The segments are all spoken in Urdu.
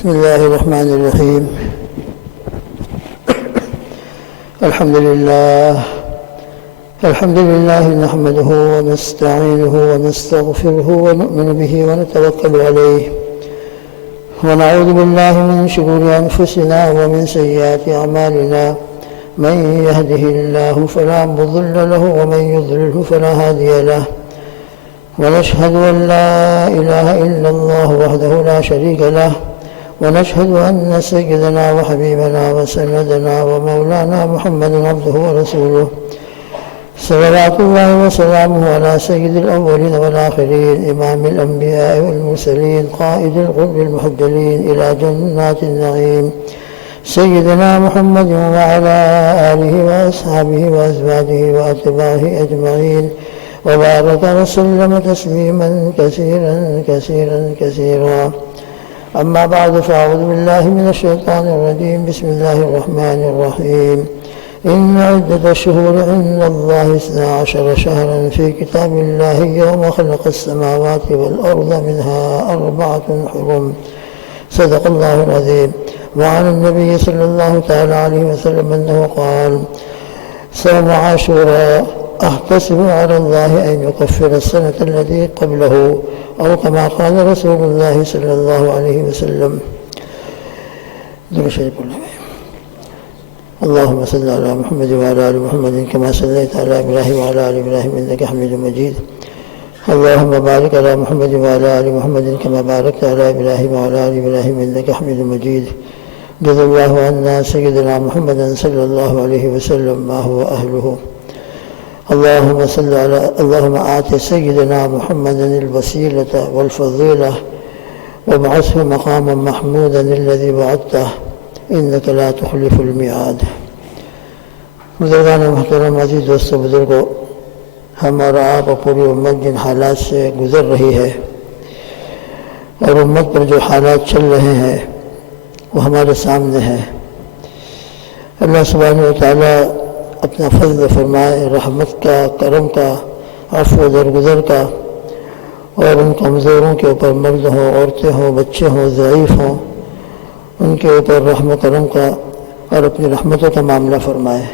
بسم الله الرحمن الرحيم. الحمد لله نحمده ونستعينه ونستغفره ونؤمن به ونتوكل عليه ونعوذ بالله من شرور أنفسنا ومن سيئات أعمالنا. من يهده الله فلا مضل له ومن يضلله فلا هادي له. ونشهد أن لا إله إلا الله وحده لا شريك له. ونشهد أن سيدنا وحبيبنا وسندنا ومولانا محمد عبده ورسوله صلوات الله وسلامه على سيد الأولين والآخرين إمام الأنبياء والمرسلين قائد الغر المحجلين إلى جنات النعيم سيدنا محمد وعلى آله وأصحابه وأزواجه وأتباعه أجمعين وبارك وسلم تسليما كثيرا كثيرا كثيرا. أما بعد فأعوذ بالله من الشيطان الرجيم. بسم الله الرحمن الرحيم. إن عدة الشهور عند الله 12 شهرا في كتاب الله يوم خلق السماوات والأرض منها 4 حرم. صدق الله العظيم. وعن النبي صلى الله تعالى عليه وسلم أنه قال: صوم عاشوراء أحتسب على الله أن يكفر السنة التي قبله أو كما قال رسول الله صلى الله عليه وسلم. اللهم صل على محمد وعلى آل محمد كما صليت على إبراهيم وعلى آل إبراهيم إنك حميد مجيد. اللهم بارك على محمد وعلى آل محمد كما باركت على إبراهيم وعلى آل إبراهيم إنك حميد مجيد. جزا الله عنا سيدنا محمدا صلى الله عليه وسلم ما هو أهله. اللهم آت سيدنا محمدا الوسيلة والفضيلة وابعثه مقاما محمودا الذي وعدته إنك لا تخلف الميعاد. بزرگان محترم، عزیز دوستو، بزرگوں، ہم اور آپ اور پوری امت جن حالات سے گزر رہی ہے اور امت پر جو حالات چل رہے ہیں وہ ہمارے سامنے ہیں. اللہ سبحانہ و تعالیٰ اپنا فضل فرمائے، رحمت کا، کرم کا، عفو و درگزر کا، اور ان کمزوروں کے اوپر، مرد ہوں، عورتیں ہوں، بچے ہوں، ضعیف ہوں، ان کے اوپر رحم و کرم کا اور اپنی رحمتوں کا معاملہ فرمائے.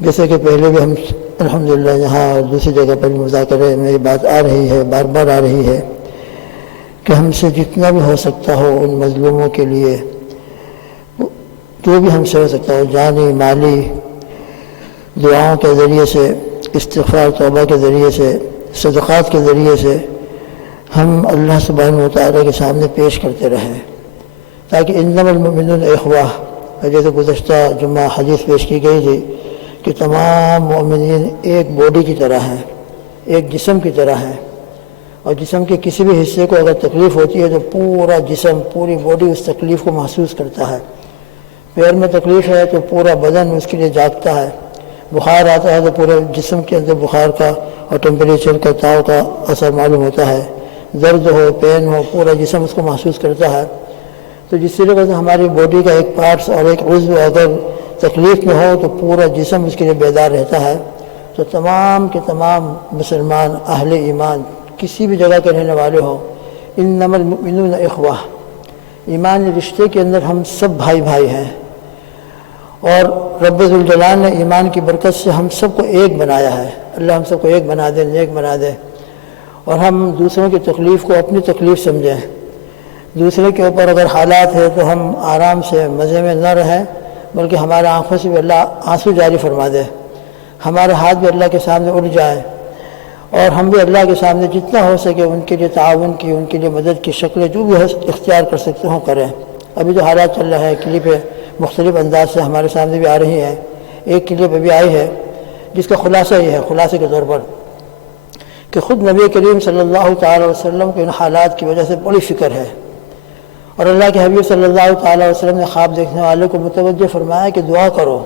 جیسے کہ پہلے بھی ہم الحمدللہ یہاں اور دوسری جگہ پر مذاکرے میں یہ بات آ رہی ہے، بار بار آ رہی ہے کہ ہم سے جتنا بھی ہو سکتا ہو ان مظلوموں کے لیے، جو بھی ہم سے ہو سکتا ہو، جانی، مالی، دعاؤں کے ذریعے سے، استغفار توبہ کے ذریعے سے، صدقات کے ذریعے سے ہم اللہ سبحانہ و تعالیٰ کے سامنے پیش کرتے رہیں، تاکہ انما المؤمنون اخوہ، جیسے گزشتہ جمعہ حدیث پیش کی گئی تھی کہ تمام مومنین ایک باڈی کی طرح ہیں، ایک جسم کی طرح ہیں، اور جسم کے کسی بھی حصے کو اگر تکلیف ہوتی ہے تو پورا جسم، پوری باڈی اس تکلیف کو محسوس کرتا ہے. پیر میں تکلیف ہے تو پورا بدن اس کے لیے جاگتا ہے. بخار آتا ہے تو پورے جسم کے اندر بخار کا اور ٹیمپریچر کا، تاؤ کا اثر معلوم ہوتا ہے. درد ہو، پین ہو، پورا جسم اس کو محسوس کرتا ہے. تو جس طریقے سے ہماری باڈی کا ایک پارٹس اور ایک عضو اگر تکلیف میں ہو تو پورا جسم اس کے لیے بیدار رہتا ہے. تو تمام کے تمام مسلمان اہل ایمان کسی بھی جگہ کے رہنے والے ہوں، انما المؤمنون اخوہ، ایمانی رشتے کے اندر ہم سب بھائی بھائی ہیں. اور رب ذوالجلال نے ایمان کی برکت سے ہم سب کو ایک بنایا ہے. اللہ ہم سب کو ایک بنا دے، نیک بنا دے، اور ہم دوسروں کی تکلیف کو اپنی تکلیف سمجھیں. دوسرے کے اوپر اگر حالات ہے تو ہم آرام سے مزے میں نہ رہیں، بلکہ ہمارے آنکھوں سے بھی اللہ آنسو جاری فرما دے، ہمارے ہاتھ بھی اللہ کے سامنے اٹھ جائیں، اور ہم بھی اللہ کے سامنے جتنا ہو سکے ان کے لیے تعاون کی، ان کے لیے مدد کی شکلیں جو بھی اختیار کر سکتے ہوں کریں. ابھی جو حالات چل رہے ہیں، کلپیں مختلف انداز سے ہمارے سامنے بھی آ رہی ہیں. ایک کلپ ابھی آئی ہے جس کا خلاصہ یہ ہے، خلاصے کے طور پر، کہ خود نبی کریم صلی اللہ تعالی وسلم کو ان حالات کی وجہ سے بڑی فکر ہے، اور اللہ کے حبیب صلی اللہ تعالی وسلم نے خواب دیکھنے والے کو متوجہ فرمایا کہ دعا کرو،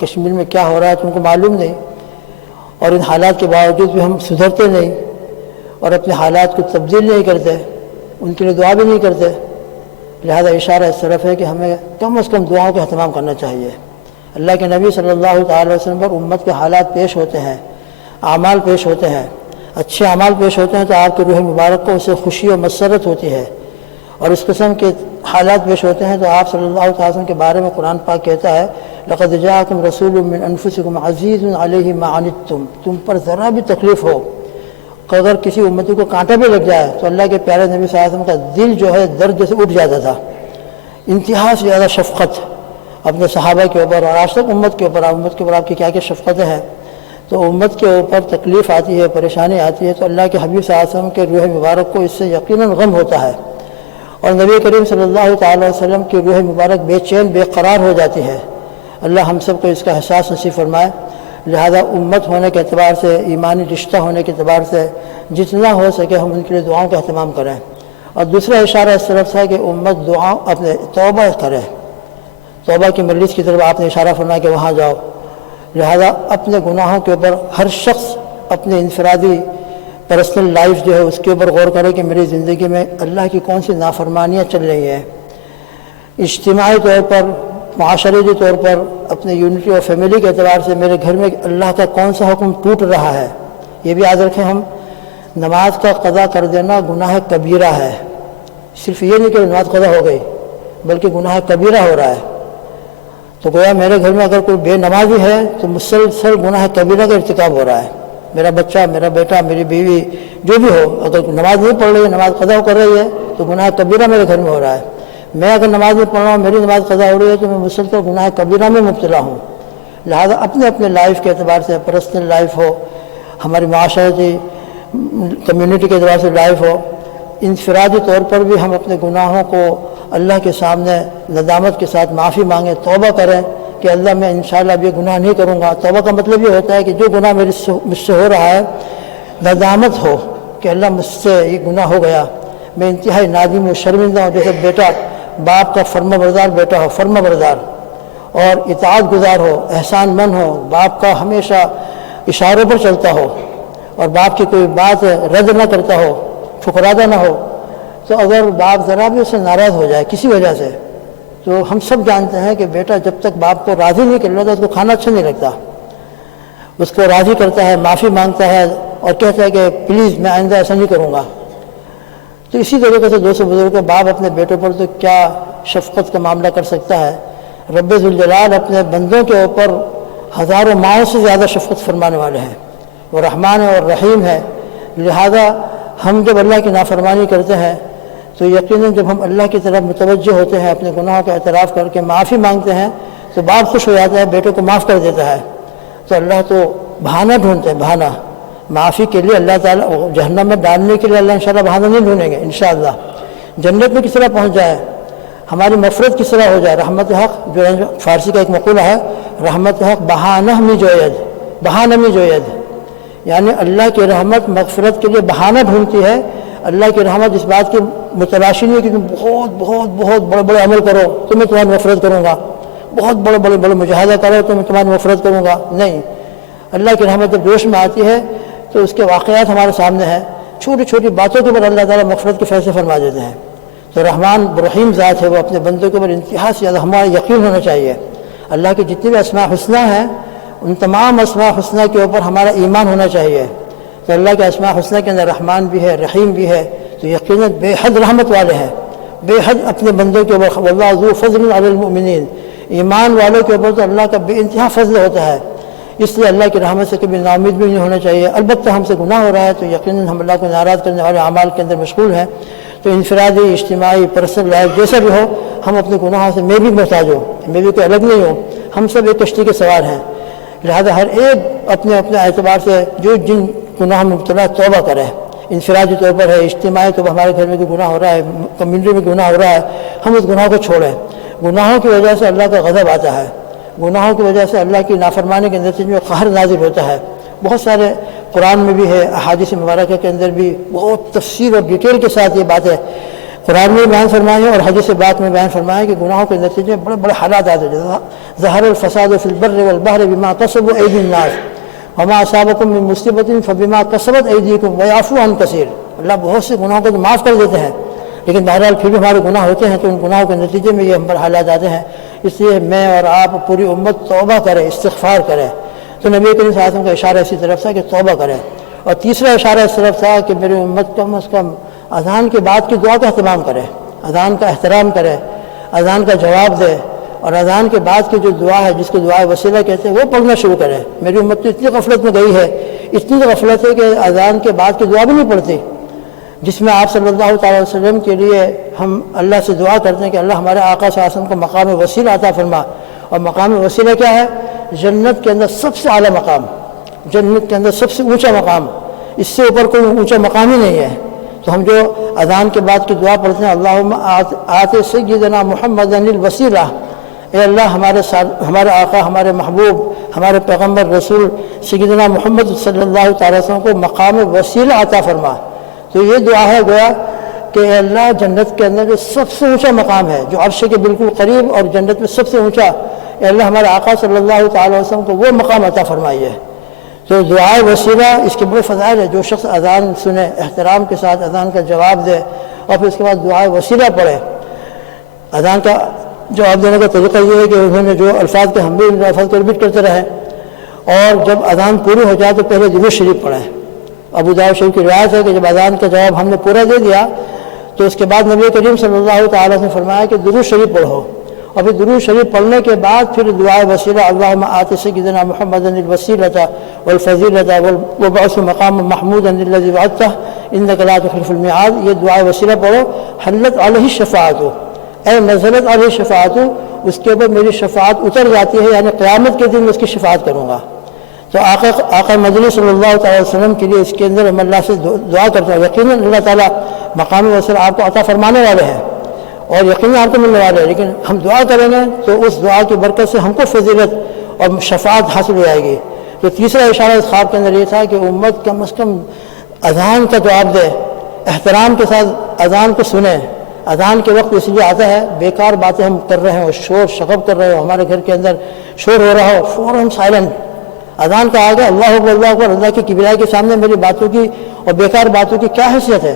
کشمیر میں کیا ہو رہا ہے تم کو معلوم نہیں، اور ان حالات کے باوجود بھی ہم سدھرتے نہیں اور اپنے حالات کو تبدیل نہیں کرتے، ان کے لیے دعا بھی نہیں کرتے. لہذا اشارہ اس طرف ہے کہ ہمیں کم از کم دعاؤں کا اہتمام کرنا چاہیے. اللہ کے نبی صلی اللہ تعالی وسلم پر امت کے حالات پیش ہوتے ہیں، اعمال پیش ہوتے ہیں، اچھے اعمال پیش ہوتے ہیں تو آپ کے روح مبارک کو اسے خوشی و مسرت ہوتی ہے، اور اس قسم کے حالات پیش ہوتے ہیں تو آپ صلی اللہ علیہ وسلم کے بارے میں قرآن پاک کہتا ہے لقد جاءکم رسول من انفسکم عزیز علیہ ما عنتم، تم پر ذرا بھی تکلیف ہو، اگر کسی امتی کو کانٹا بھی لگ جائے تو اللہ کے پیارے نبی صلی اللہ علیہ وسلم کا دل جو ہے درد سے اٹھ جاتا تھا، انتہا سے زیادہ شفقت اپنے صحابہ کے اوپر اور آج تک امت کے اوپر آپ کی کیا کیا شفقتیں ہیں۔ تو امت کے اوپر تکلیف آتی ہے، پریشانی آتی ہے تو اللہ کے حبیب صلی اللہ علیہ وسلم کے روح مبارک کو اس سے یقیناً غم ہوتا ہے، اور نبی کریم صلی اللہ تعالیٰ وسلم کی روح مبارک بے چین بے قرار ہو جاتی ہے۔ اللہ ہم سب کو اس کا احساس نصیب فرمائے۔ لہذا امت ہونے کے اعتبار سے، ایمانی رشتہ ہونے کے اعتبار سے جتنا ہو سکے ہم ان کے لیے دعاؤں کا اہتمام کریں، اور دوسرا اشارہ اس طرف تھا کہ امت دعاؤں اپنے توبہ کرے، توبہ کی مجلس کی طرف آپ نے اشارہ فرمایا کہ وہاں جاؤ۔ لہذا اپنے گناہوں کے اوپر ہر شخص اپنے انفرادی پرسنل لائف جو ہے اس کے اوپر غور کرے کہ میری زندگی میں اللہ کی کون سی نافرمانیاں چل رہی ہیں، اجتماعی طور پر، معاشرتی طور پر، اپنے یونٹی اور فیملی کے اعتبار سے میرے گھر میں اللہ کا کون سا حکم ٹوٹ رہا ہے۔ یہ بھی یاد رکھیں، ہم نماز کا قضا کر دینا گناہ کبیرہ ہے، صرف یہ نہیں کہ نماز قضا ہو گئی بلکہ گناہ کبیرہ ہو رہا ہے۔ تو گویا میرے گھر میں اگر کوئی بے نمازی ہے تو مسلسل گناہ کبیرہ کا ارتکاب ہو رہا ہے۔ میرا بچہ، میرا بیٹا، میری بیوی جو بھی ہو، اگر نماز نہیں پڑھ رہی ہے، نماز قضا کر رہی ہے تو گناہ کبیرہ میرے گھر میں ہو رہا ہے۔ میں اگر نماز نہیں پڑھ رہا ہوں، میری نماز قضا ہو رہی ہے تو میں مسلسل گناہ کبیرہ میں مبتلا ہوں۔ لہذا اپنے لائف کے اعتبار سے، پرسنل لائف ہو، ہماری معاشرتی کمیونٹی کے اعتبار سے لائف ہو، انفرادی طور پر بھی ہم اپنے گناہوں کو اللہ کے سامنے ندامت کے ساتھ معافی مانگیں، توبہ کریں کہ اللہ میں انشاءاللہ اب یہ گناہ نہیں کروں گا۔ توبہ کا مطلب یہ ہوتا ہے کہ جو گناہ مجھ سے ہو رہا ہے ندامت ہو کہ اللہ مجھ سے یہ گناہ ہو گیا، میں انتہائی نادم ہوں، شرمندہ ہوں۔ جیسے بیٹا باپ کا فرما بردار بیٹا ہو، فرما بردار اور اطاعت گزار ہو، احسان مند ہو، باپ کا ہمیشہ اشاروں پر چلتا ہو اور باپ کی کوئی بات رد نہ کرتا ہو، ٹھکراتا نہ ہو، تو اگر باپ ذرا بھی اس سے ناراض ہو جائے کسی وجہ سے تو ہم سب جانتے ہیں کہ بیٹا جب تک باپ کو راضی نہیں کر لیتا اس کو کھانا اچھا نہیں لگتا، اس کو راضی کرتا ہے، معافی مانگتا ہے اور کہتا ہے کہ پلیز میں آئندہ ایسا نہیں کروں گا۔ تو اسی طریقے سے دوستوں بزرگوں، باپ اپنے بیٹوں پر تو کیا شفقت کا معاملہ کر سکتا ہے۔ رب ذوالجلال اپنے بندوں کے اوپر ہزاروں ماؤں سے زیادہ شفقت فرمانے والے ہیں، وہ رحمان ہے اور رحیم ہے۔ لہذا ہم جب اللہ کی نافرمانی کرتے ہیں تو یقیناً جب ہم اللہ کی طرف متوجہ ہوتے ہیں، اپنے گناہوں کا اعتراف کر کے معافی مانگتے ہیں تو باپ خوش ہو جاتا ہے، بیٹوں کو معاف کر دیتا ہے۔ تو اللہ تو بہانہ ڈھونڈتے ہیں، بہانہ معافی کے لیے اللہ تعالیٰ جہنم میں ڈالنے کے لیے اللہ انشاءاللہ بہانہ نہیں ڈھونڈیں گے انشاءاللہ۔ جنت میں کس طرح پہنچ جائے، ہماری مغفرت کس طرح ہو جائے، رحمت حق جو فارسی کا ایک مقولہ ہے، رحمت حق بہانہ می جوید، بہانہ می جوید، یعنی اللہ کی رحمت مغفرت کے لیے بہانہ ڈھونڈتی ہے۔ اللہ کی رحمت اس بات کی متلاشی نہیں ہے کہ تم بہت بہت بہت بڑے بڑے عمل کرو تو میں تمہاری مغفرت کروں گا، بہت بڑے مجاہدہ کرو تو میں تمہاری مغفرت کروں گا، نہیں۔ اللہ کی رحمت جب جوش میں آتی ہے تو اس کے واقعات ہمارے سامنے ہیں، چھوٹی چھوٹی باتوں کے اوپر اللہ تعالیٰ مغفرت کے فیصلے فرما دیتے ہیں۔ تو رحمان رحیم ذات ہے، وہ اپنے بندوں کے اوپر انتہا سے زیادہ ہمارا یقین ہونا چاہیے۔ اللہ کے جتنے بھی اسماء حسنہ ہیں ان تمام اسماء حسنہ کے اوپر ہمارا ایمان ہونا چاہیے۔ تو اللہ کے اسماء حسنہ کے اندر رحمان بھی ہے، رحیم بھی ہے، تو یقیناً بے حد رحمت والے ہیں، بے حد اپنے بندوں کے اوپر۔ واللہ ذو فضل علی المؤمنین، ایمان والوں کے اوپر تو اللہ کا بے انتہا فضل ہوتا ہے، اس لیے اللہ کی رحمت سے کبھی ناامید بھی نہیں ہونا چاہیے۔ البتہ ہم سے گناہ ہو رہا ہے تو یقیناً ہم اللہ کو ناراض کرنے والے اعمال کے اندر مشغول ہیں۔ تو انفرادی، اجتماعی، پرسنل لائف جیسا بھی ہو، ہم اپنے گناہوں سے میں بھی محتاج ہوں، میں بھی کوئی الگ نہیں ہوں، ہم سب ایک کشتی کے سوار ہیں۔ لہذا ہر ایک اپنے اعتبار سے جو جن گناہ میں مبتلا ہے توبہ کرے، انفرادی طور پر ہے، اجتماعی طور پر ہمارے گھر میں کوئی گناہ ہو رہا ہے، کمیونٹی میں گناہ ہو رہا ہے، ہم اس گناہ کو چھوڑیں۔ گناہوں کی وجہ سے اللہ کا غضب آتا ہے، گناہوں کی وجہ سے اللہ کی نافرمانی کے نتیجے میں قہر نازل ہوتا ہے۔ بہت سارے قرآن میں بھی ہے، احادیث مبارکہ کے اندر بھی بہت تفصیل اور ڈیٹیل کے ساتھ یہ بات ہے، قرآن میں بیان فرمائے ہیں اور حدیث بات میں بیان فرمائے کہ گناہوں کے نتیجے میں بڑے بڑے حالات آتے ہیں۔ ظہر الفساد فی البر والبحر بما کسبوا ایدی الناس وما اصابکم من مصیبۃ فبما کسبت ایدیکم ویعفو عن کثیر۔ اللہ بہت سے گناہوں کو تو معاف کر دیتے ہیں، لیکن بہرحال پھر بھی ہمارے گناہ ہوتے ہیں، تو ان گناہوں کے نتیجے میں یہ ہم پر حالات آتے ہیں۔ اس لیے میں اور آپ پوری امت توبہ کرے، استغفار کرے۔ تو نبی کریم صلی اللہ علیہ وسلم کا اشارہ اسی طرف تھا کہ توبہ کرے، اور تیسرا اشارہ اس طرف تھا کہ میری امت کم از کم اذان کے بعد کی دعا کا اہتمام کرے۔ اذان کا احترام کرے، اذان کا جواب دے، اور اذان کے بعد کی جو دعا ہے جس کو دعائے وسیلہ کہتے ہیں وہ پڑھنا شروع کرے۔ میری امت تو اتنی غفلت میں گئی ہے، اتنی غفلت ہے کہ اذان کے بعد کی دعا بھی نہیں پڑھتی، جس میں آپ صلی اللہ تعالی وسلم کے لیے ہم اللہ سے دعا کرتے ہیں کہ اللہ ہمارے آقا صلی اللہ علیہ وسلم کو مقام وسیلہ عطا فرما۔ اور مقام وسیلہ کیا ہے؟ جنت کے اندر سب سے اعلیٰ مقام، جنت کے اندر سب سے اونچا مقام، اس سے اوپر کوئی اونچا مقام ہی نہیں ہے۔ تو ہم جو اذان کے بعد کی دعا پڑھتے ہیں، اللہم آت سیدنا محمد الوسیلہ، اے اللہ ہمارے آقا، ہمارے محبوب، ہمارے پیغمبر رسول سیدنا محمد صلی اللہ تعالی وسلم کو مقام وسیلہ عطا فرما۔ تو یہ دعا ہے گویا کہ اے اللہ جنت کے اندر جو سب سے اونچا مقام ہے، جو عرش کے بالکل قریب اور جنت میں سب سے اونچا، اے اللہ ہمارے آقا صلی اللہ تعالی وسلم کو وہ مقام عطا فرمائیے۔ تو دعائے وسیلہ اس کے بڑے فضائل ہے۔ جو شخص اذان سنے، احترام کے ساتھ اذان کا جواب دے اور پھر اس کے بعد دعائے وسیلہ پڑھے۔ اذان کا جواب دینے کا طریقہ یہ ہے کہ انہوں نے جو الفاظ کے ہم بھی ان الفاظ کو ریپیٹ کرتے رہیں، اور جب اذان پوری ہو جائے تو پہلے درود شریف پڑھیں۔ ابو داؤد شریف کی روایت ہے کہ جب اذان کا جواب ہم نے پورا دے دیا تو اس کے بعد نبی کریم صلی اللہ تعالی وسلم نے فرمایا کہ درود شریف پڑھو، اور پھر درود شریف پڑھنے کے بعد پھر دعائے وسیلہ اللہم آت سیدنا محمد الوسیلۃ والفضیلۃ وابعثہ مقاما محمودا الذی وعدتہ انک لا تخلف المیعاد، یہ دعائے وسیلہ پڑھو۔ حلت علیہ الشفاعۃ، اے نزلت علیہ الشفاعۃ، اس کے اوپر میری شفاعت اتر جاتی ہے، یعنی قیامت کے دن میں اس کی شفاعت کروں گا۔ تو آقا مدنی صلی اللہ تعالی وسلم کے لیے اس کے اندر ہم اللہ سے دعا کرتے ہیں۔ یقیناً اللہ تعالیٰ مقام وسیلہ آپ کو عطا فرمانے والے ہیں اور یقیناً آپ کو ملنے والے ہیں، لیکن ہم دعا کریں گے تو اس دعا کی برکت سے ہم کو فضیلت اور شفاعت حاصل ہو جائے گی۔ تو تیسرا اشارہ اس خواب کے اندر یہ تھا کہ امت کم از کم اذان کا جواب دے، احترام کے ساتھ اذان کو سنیں۔ اذان کے وقت اس لیے آتا ہے بیکار باتیں ہم کر رہے ہوں، شور شغب کر رہے ہو، ہمارے گھر کے اندر شور ہو رہا ہو، فوراً سائلنٹ۔ اذان کا آگے اللہ اکبر اللہ اکبر، اللہ کی کبریائی کے سامنے میری باتوں کی اور بیکار باتوں کی کیا حیثیت ہے؟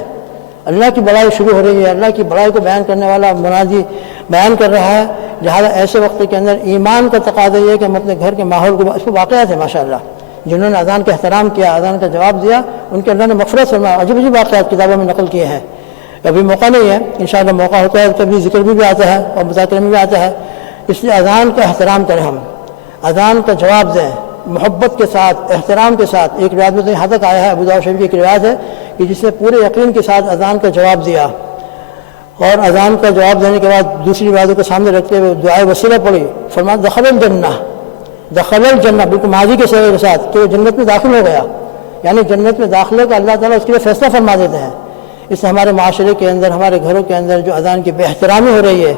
اللہ کی بڑائی شروع ہو رہی ہے، اللہ کی بڑائی کو بیان کرنے والا منادی بیان کر رہا ہے، لہٰذا ایسے وقت کے اندر ایمان کا تقاضا یہ ہے کہ ہم اپنے گھر کے ماحول کو، اس کو واقعات ہے ماشاءاللہ جنہوں نے اذان کا احترام کیا، اذان کا جواب دیا، ان کے اللہ نے مغفرت فرمایا، عجیب عجیب واقعات کتابوں میں نقل کیے ہیں۔ ابھی موقع نہیں ہے، انشاءاللہ موقع ہوتا ہے، کبھی ذکر بھی آتا ہے اور مذاکرے میں بھی آتا ہے، اس لیے اذان کا احترام کریں، ہم اذان کا جواب دیں محبت کے ساتھ، احترام کے ساتھ۔ ایک روایت میں تو یہاں تک آیا ہے، ابو داؤد شریف کی ایک روایت ہے کہ جس نے پورے یقین کے ساتھ اذان کا جواب دیا اور اذان کا جواب دینے کے بعد دوسری روایتوں کو سامنے رکھتے ہوئے دعائے وسیلہ پڑھی، فرمایا دخل الجنہ، دخل الجنہ، بالکل ماضی کے صیغے کے ساتھ کہ وہ جنت میں داخل ہو گیا، یعنی جنت میں داخلے کا اللہ تعالیٰ اس کے لیے فیصلہ فرما دیتے ہیں۔ اس سے ہمارے معاشرے کے اندر، ہمارے گھروں کے اندر جو اذان کی بے احترامی ہو رہی ہے،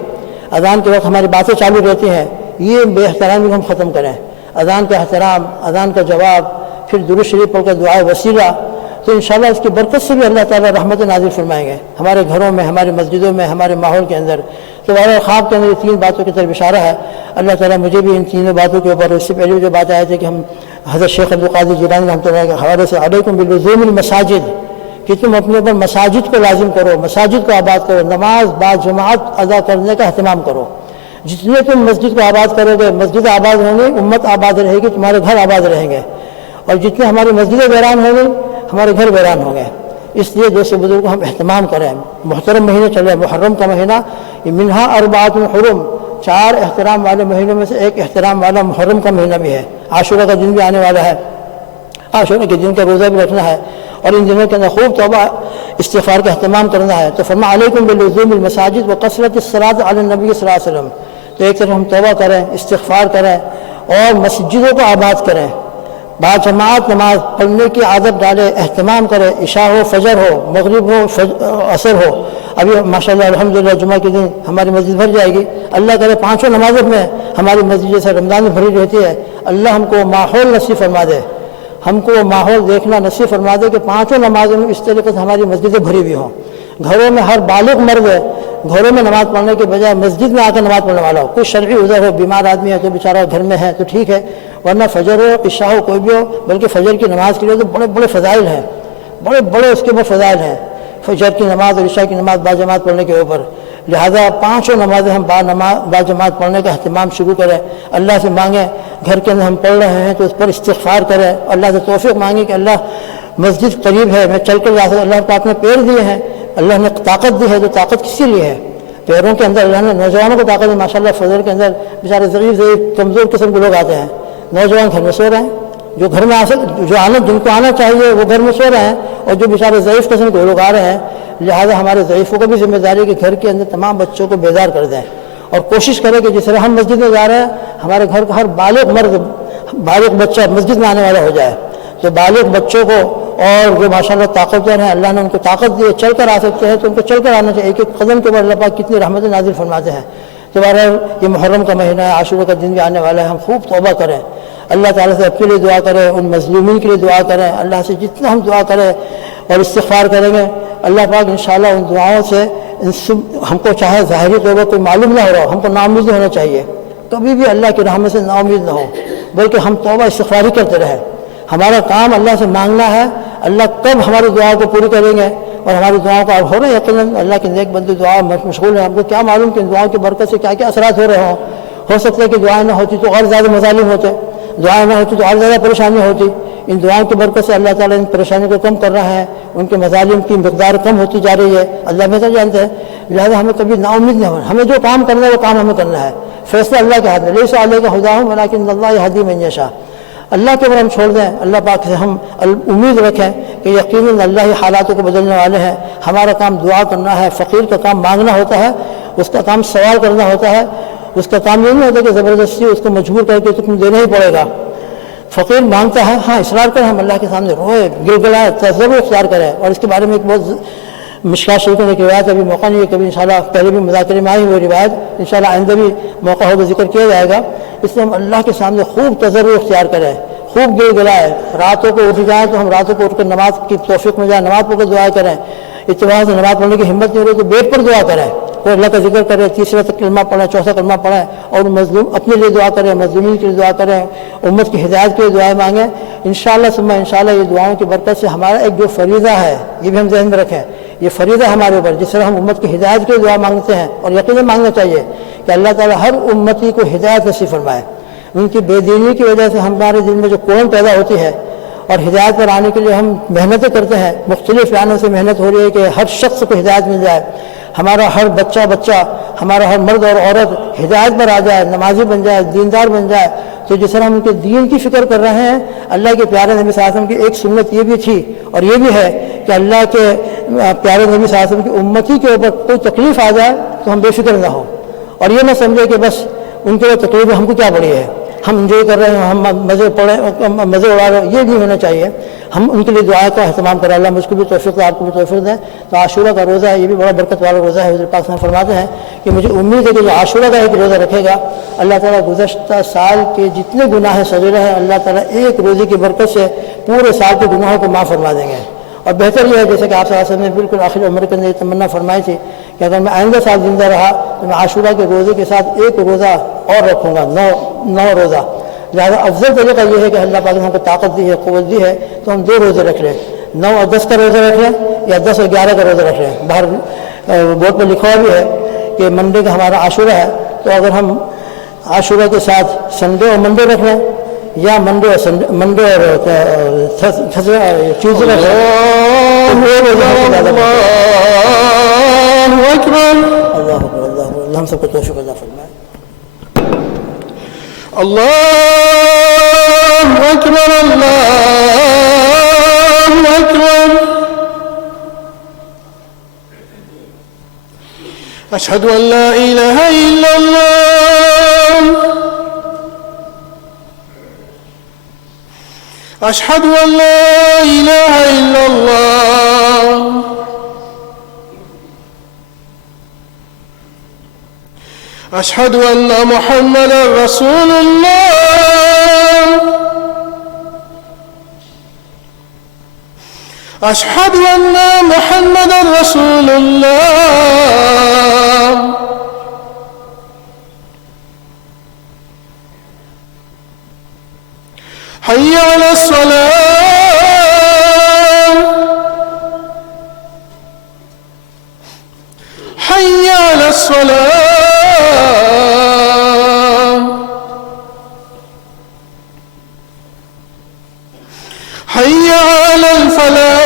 اذان کے وقت ہماری باتیں چالو رہتی ہیں، یہ بے احترامی کو ہم ختم کریں۔ اذان کا احترام، اذان کا جواب، پھر درود شریف پڑھ کر دعائے وسیلہ، تو انشاءاللہ اس کی برکت سے بھی اللہ تعالیٰ رحمت نازل فرمائیں گے ہمارے گھروں میں، ہماری مسجدوں میں، ہمارے ماحول کے اندر۔ تو بہرحال خواب کے اندر یہ تین باتوں کی طرف اشارہ ہے۔ اللہ تعالیٰ مجھے بھی ان تینوں باتوں کے اوپر، اس سے پہلے جو بات آئی تھی کہ ہم حضرت شیخ عبدالقادر جیلانی رحمۃ اللہ کے حوالے سے علیکم بلزوم المساجد، کہ تم اپنے اوپر مساجد کو لازم کرو، مساجد کو آباد کرو، نماز با جماعت ادا کرنے کا اہتمام کرو۔ جتنے تم مسجد کو آباد کرو گے، مسجد آباد ہوں گی، امت آباد رہے گی، تمہارے گھر آباد رہیں گے، اور جتنے ہماری مسجدیں ویران ہوں گی، ہمارے گھر ویران ہوں گے۔ اس لیے دوسرے بزرگوں ہم اہتمام کریں۔ محترم مہینے چلے، محرم کا مہینہ، یہ منہا اربعۃ حرم، 4 احترام والے مہینوں میں سے ایک احترام والا محرم کا مہینہ بھی ہے۔ عاشورہ کا دن بھی آنے والا ہے، عاشورہ کے دن کا روزہ بھی رکھنا ہے، اور ان دنوں کے اندر خوب توبہ استغفار کا اہتمام کرنا ہے۔ تو فرمایا علیکم بلزوم المساجد وکثرۃ الصلاۃ علی النبی صلی اللہ علیہ وسلم۔ تو ایک طرف ہم توبہ کریں، استغفار کریں، اور مسجدوں کو آباد کریں، با جماعت نماز پڑھنے کی عادت ڈالے، اہتمام کرے، عشاء ہو، فجر ہو، مغرب ہو، عصر ہو۔ ابھی ماشاءاللہ الحمدللہ جمعہ کے دن ہماری مسجد بھر جائے گی، اللہ کرے 5 نمازوں میں ہماری مسجد جیسے رمضان میں بھری رہتی ہے۔ اللہ ہم کو ماحول نصیب فرما دے، ہم کو ماحول دیکھنا نصیب فرما دے کہ 5 نمازوں میں اس طریقے سے ہماری مسجدیں بھری ہوئی ہوں۔ گھروں میں ہر بالغ مرد ہے، گھروں میں نماز پڑھنے کے بجائے مسجد میں آ کر نماز پڑھنے والا ہو۔ کوئی شرعی عذر ہو، بیمار آدمی ہے تو بیچارہ گھر میں ہے تو ٹھیک ہے، ورنہ فجر ہو، عشاء ہو، کوئی بھی ہو، بلکہ فجر کی نماز کے لیے تو بڑے بڑے فضائل ہیں، بڑے بڑے اس کے اوپر فضائل ہیں، فجر کی نماز اور عشاء کی نماز با جماعت پڑھنے کے اوپر۔ لہذا 5 نمازیں ہم با جماعت پڑھنے کا اہتمام شروع کریں، اللہ سے مانگیں، گھر کے اندر ہم پڑھ رہے ہیں تو اس پر استغفار کریں، اللہ سے توفیق مانگیں کہ اللہ مسجد قریب ہے، میں چل کر جا سکتا، اللہ پاک نے پیر دیے ہیں، اللہ نے طاقت دی ہے، تو طاقت کس کے لیے ہے؟ پیروں کے اندر اللہ نے نوجوانوں کو طاقت ہے ماشاءاللہ. فضل کے اندر بیچارے ضعیف کمزور قسم کے لوگ آتے ہیں, نوجوان گھر میں سو رہے ہیں, جو گھر میں جن کو آنا چاہیے وہ گھر میں سو رہے ہیں, اور جو بیچارے ضعیف قسم کے لوگ آ رہے ہیں. لہٰذا ہمارے ضعیفوں کو بھی ذمہ داری ہے کہ گھر کے اندر تمام بچوں کو بیدار کر دیں, اور کوشش کریں کہ جس طرح ہم مسجد میں جا رہے ہیں ہمارے گھر کا ہر بالغ بچہ مسجد میں آنے والا ہو جائے. تو بالغ بچوں کو اور جو ماشاءاللہ طاقتور ہیں, اللہ نے ان کو طاقت دی, چل کر آ سکتے ہیں تو ان کو چل کر آنا چاہیے. ایک ایک قدم کے اوپر اللہ پاک کتنی رحمتیں نازل فرماتے ہیں. تو بہرحال یہ محرم کا مہینہ ہے, عاشورہ کا دن بھی آنے والا ہے, ہم خوب توبہ کریں, اللہ تعالیٰ سے اپنے لیے دعا کریں, ان مظلومین کے لیے دعا کریں. اللہ سے جتنا ہم دعا کریں اور استغفار کریں گے, اللہ پاک انشاءاللہ ان دعاؤں سے ہم کو چاہے ظاہری طور پر کوئی معلوم نہ ہو رہا ہو, ہم کو نا امید نہیں ہونا چاہیے. کبھی بھی اللہ کی رحمت سے نا امید نہ ہو, بلکہ ہم توبہ استغفار ہی کرتے رہیں. ہمارا کام اللہ سے مانگنا ہے. اللہ کب ہماری دعا کو پوری کریں گے, اور ہماری دعاؤں کا اب ہو رہا ہے یقیناً اللہ کے نیک بندے دعا مشغول ہیں. ہم کو کیا معلوم کہ ان دعاؤں کی برکت سے کیا کیا اثرات ہو رہے ہوں. ہو سکتا ہے کہ دعائیں نہ ہوتی تو اور زیادہ مظالم ہوتے, دعائیں نہ ہوتی تو اور زیادہ پریشانی ہوتی. ان دعاؤں کی برکت سے اللہ تعالیٰ ان پریشانیوں کو کم کر رہا ہے, ان کے مظالم کی مقدار کم ہوتی جا رہی ہے, اللہ بہتر جانتے ہیں. لہٰذا ہمیں کبھی نا امید نہیں ہونا, ہمیں جو کام کرنا ہے وہ کام ہمیں کرنا ہے. فیصلہ اللہ کے ہاتھ میں, لیس علیک ھداھم ولکن اللہ یہدی من یشاء. اللہ کے اوپر ہم چھوڑ دیں, اللہ پاک سے ہم امید رکھیں کہ یقیناً اللہ ہی حالاتوں کو بدلنے والے ہیں. ہمارا کام دعا کرنا ہے, فقیر کا کام مانگنا ہوتا ہے, اس کا کام سوال کرنا ہوتا ہے. اس کا کام یہ نہیں ہوتا کہ زبردستی اس کو مجبور کر کے تم دینا ہی پڑے گا. فقیر مانگتا ہے, ہاں اصرار کریں, ہم اللہ کے سامنے روئے, گل گلائے, ضرور اختیار کریں. اور اس کے بارے میں ایک بہت مشکات شریف میں ایک روایت, ابھی موقع نہیں ہے, کبھی انشاءاللہ پہلے بھی مذاکرے میں آئی ہوئی روایت, انشاءاللہ آئندہ بھی موقع ہوگا ذکر کیا جائے گا. اس لیے ہم اللہ کے سامنے خوب تضرع اختیار کریں, خوب گل گلائے. راتوں کو اٹھ جائیں تو ہم راتوں کو اٹھ کر نماز کی توفیق میں جائیں, نماز پڑھ کر دعا کریں. اتباع سے نماز پڑھنے کی ہمت نہیں ہو رہی تو بیٹھ پر دعا کریں, کوئی اللہ کا ذکر کرے, تیسرا کلمہ پڑھیں, چوتھا کلمہ پڑھیں, اور مظلوم اپنے لیے دعا کریں, مظلومین کے لیے دعا کریں, امت کی ہدایت کے لیے دعائیں مانگیں. انشاءاللہ ثم انشاءاللہ یہ دعاؤں کی برکت سے ہمارا ایک جو فریضہ ہے, یہ بھی ہم ذہن میں رکھیں, یہ فریضہ ہمارے اوپر, جس طرح ہم امت کی ہدایت کے لیے دعا مانگتے ہیں, اور یقیناً مانگنا چاہیے کہ اللہ تعالیٰ ہر امتی کو ہدایت نصیب فرمائے. ان کی بے دینی کی وجہ سے ہمارے دل میں جو کوڑن پیدا ہوتی ہے, اور ہدایت پر آنے کے لیے ہم محنتیں کرتے ہیں, مختلف لانوں سے محنت ہو رہی ہے کہ ہر شخص کو ہدایت مل جائے, ہمارا ہر بچہ, ہمارا ہر مرد اور عورت ہدایت پر آ جائے, نمازی بن جائے, دیندار بن جائے. تو جس طرح ہم ان کے دین کی فکر کر رہے ہیں, اللہ کے پیارے نبی صلی اللہ علیہ وسلم کی ایک سنت یہ بھی تھی اور یہ بھی ہے کہ اللہ کے پیارے نبی صلی اللہ علیہ وسلم کی امتی کے اوپر کوئی تکلیف آ جائے تو ہم بے فکر نہ ہو, اور یہ نہ سمجھے کہ بس ان کے لیے تکلیف ہم کو کیا پڑی ہے, ہم انجوائے کر رہے ہیں, ہم مزے اڑا رہے ہیں. یہ نہیں ہونا چاہیے. ہم ان کے لیے دعا کا اہتمام کریں. اللہ مجھ کو بھی توفیق دے, آپ کو بھی توفیق دیں. تو عاشورہ کا روزہ ہے, یہ بھی بڑا برکت والا روزہ ہے. حضرت پاک صلی اللہ علیہ وسلم فرماتے ہیں کہ مجھے امید ہے کہ جو عاشورہ کا ایک روزہ رکھے گا, اللہ تعالیٰ گزشتہ سال کے جتنے گناہ صغیرہ ہیں اللہ تعالیٰ ایک روزے کی برکت سے پورے سال کے گناہوں کو معاف فرما دیں گے. اور بہتر یہ ہے جیسے کہ آپ صلی اللہ علیہ وسلم نے بالکل آخر عمر کے اندر یہ تمنا فرمائی تھی کہ اگر میں آئندہ سال زندہ رہا تو میں عاشورہ کے روزے کے ساتھ ایک روزہ اور رکھوں گا, 9 روزہ. لہٰذا افضل طریقہ یہ ہے کہ اللہ پاک نے ہم کو طاقت دی ہے, قوت دی ہے, تو ہم 2 روزے رکھ لیں, 9 اور 10 کا روزہ رکھ لیں, یا 10 اور 11 کا روزہ رکھ لیں. باہر بورڈ پر لکھا ہوا بھی ہے کہ منڈے کا ہمارا عاشورہ ہے, تو اگر ہم عاشورہ کے ساتھ سنڈے اور منڈے رکھ لیں, یا منڈے اور ٹیوزڈے رکھ لیں, اللہ ہم سب کو توفیق عطا فرمائے. اللہ اکبر, اللہ اکبر. اشہد ان لا الہ الا اللہ, اشہد ان لا الہ الا اللہ, اشہد ان محمد رسول اللہ, اشہد ان محمد رسول اللہ. حی علی الصلاة, حی علی الصلاة, حي على الفلاح,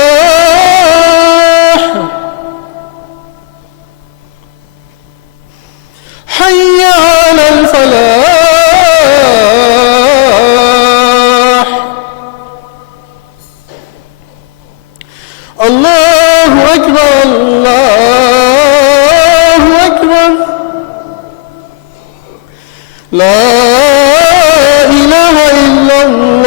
الفلاح. الله أكبر الله أكبر. لا إله إلا الله.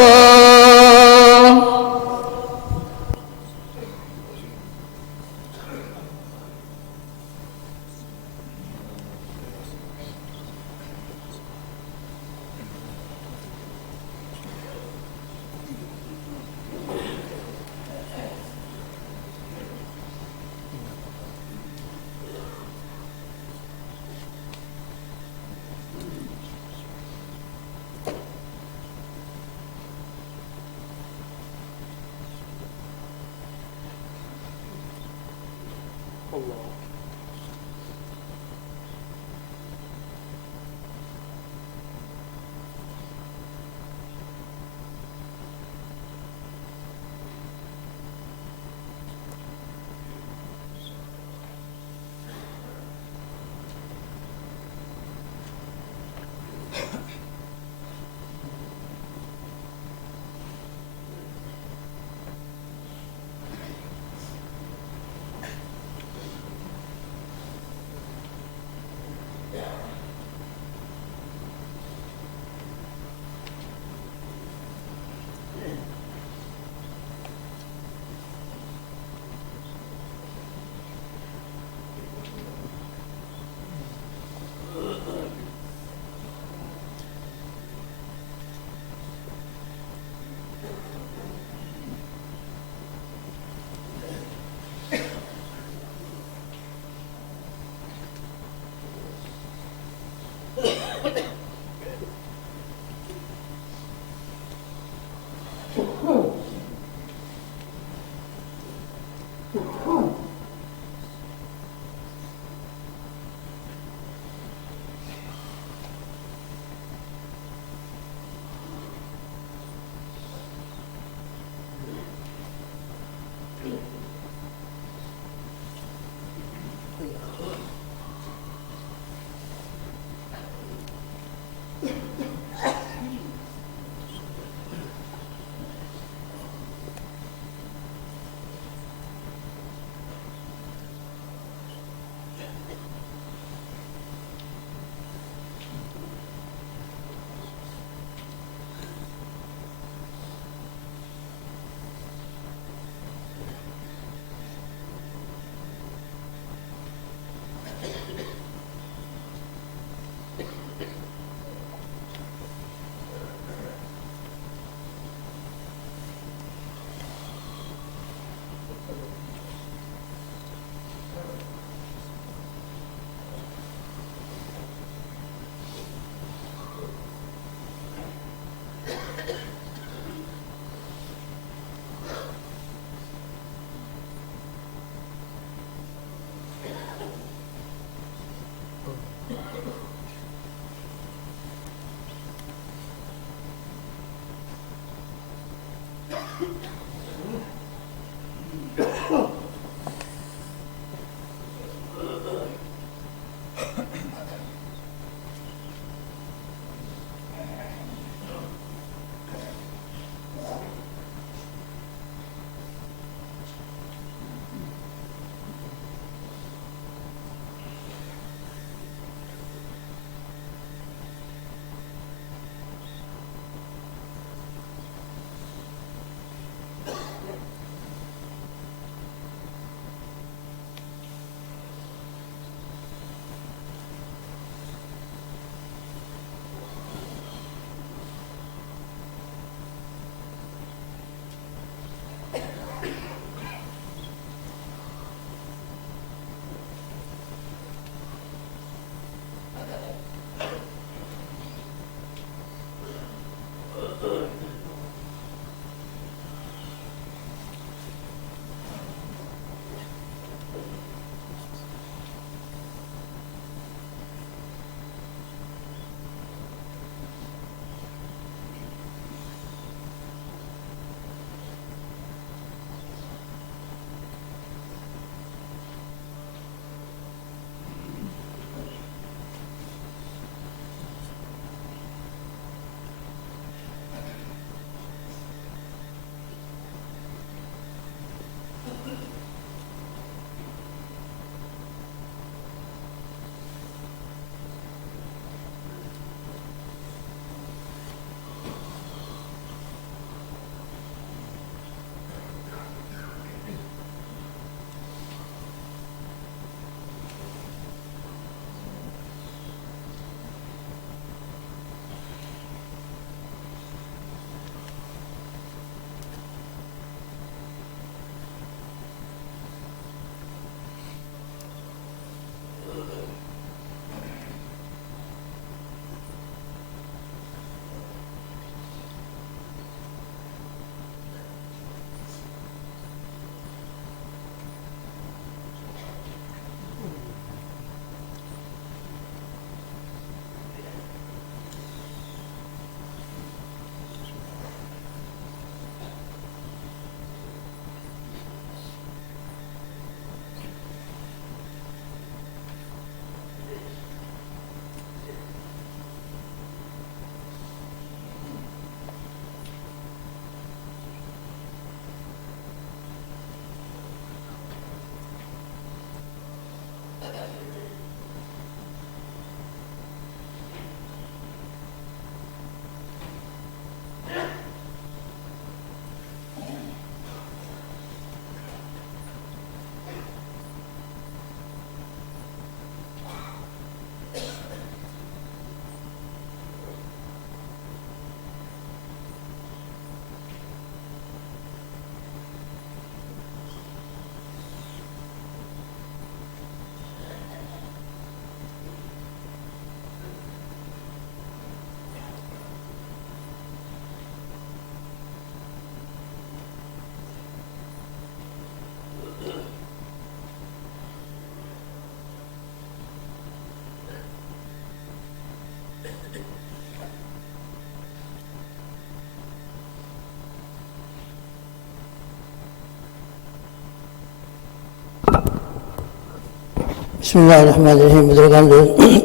بسم اللہ الرحمن الرحیم. بزرگان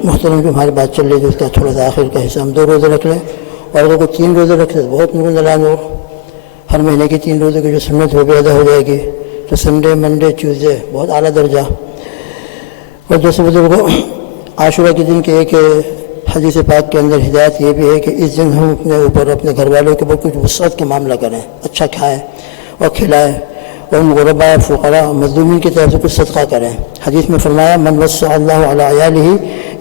محترم جو ہماری بات چل رہی ہے اس کا تھوڑا سا آخر کا حصہ ہم 2 روزے رکھ لیں، اور اگر کوئی 3 روزے رکھ لیں تو بہت نور نلان ہو. ہر مہینے کی 3 روزے کی جو سنت وہ بھی ادا ہو جائے گی. تو سنڈے منڈے ٹیوزڈے بہت اعلیٰ درجہ. اور دوسرے بزرگوں، عاشورہ کے دن کے ایک حدیث پاک کے اندر ہدایت یہ بھی ہے کہ اس دن ہم اپنے اوپر اپنے گھر والوں کے اوپر کچھ وسعت کا معاملہ کریں، اچھا کھائیں اور کھلائیں، اور غرباء فقراء مظلومین کی طرف سے کچھ صدقہ کریں. حدیث میں فرمایا من وسع اللہ علی عیالہ